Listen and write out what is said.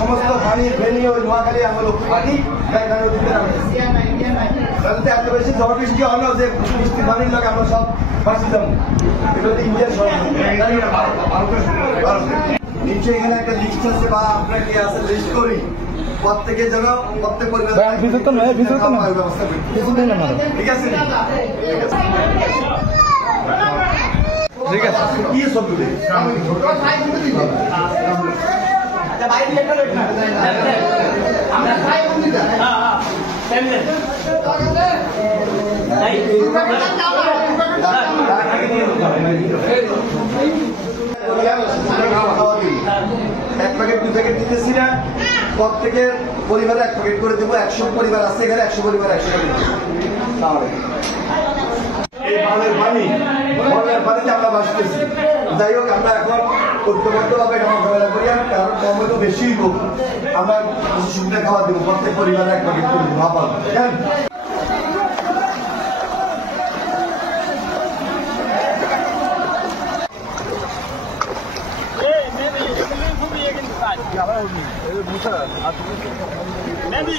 সমস্ত পানি ফেনি ওই নোয়াখালী আমার লক্ষ্য পানি এত বেশি ঝড় বৃষ্টি হয় না যে বৃষ্টি পানির লাগে আমরা সব বাঁচি যাবো। এটা হচ্ছে ইন্ডিয়ার নিচে এখানে একটা লিস্ট আছে বা আপনার কি আছে লিস্ট করি প্রত্যেকের জন্য প্রত্যেক পরিবার ঠিক আছে ঠিক আছে কি সব এক প্যাকেট 2 প্যাকেট দিতেছি না প্রত্যেকের পরিবারে 1 প্যাকেট করে দেবো 100 পরিবার আছে এখানে 100 পরিবার 100 প্যাকেট তাহলে এই মালের পানিতে আমরা বাঁচতেছি। যাই হোক আমরা এখন ঐক্যবদ্ধভাবে এটা মোকাবেলা করি কারণ কমে তো বেশি হোক আমরা সুবিধা খাওয়া দেবো প্রত্যেক পরিবারে 1 প্যাকেট করে দেবো আবার Maybe.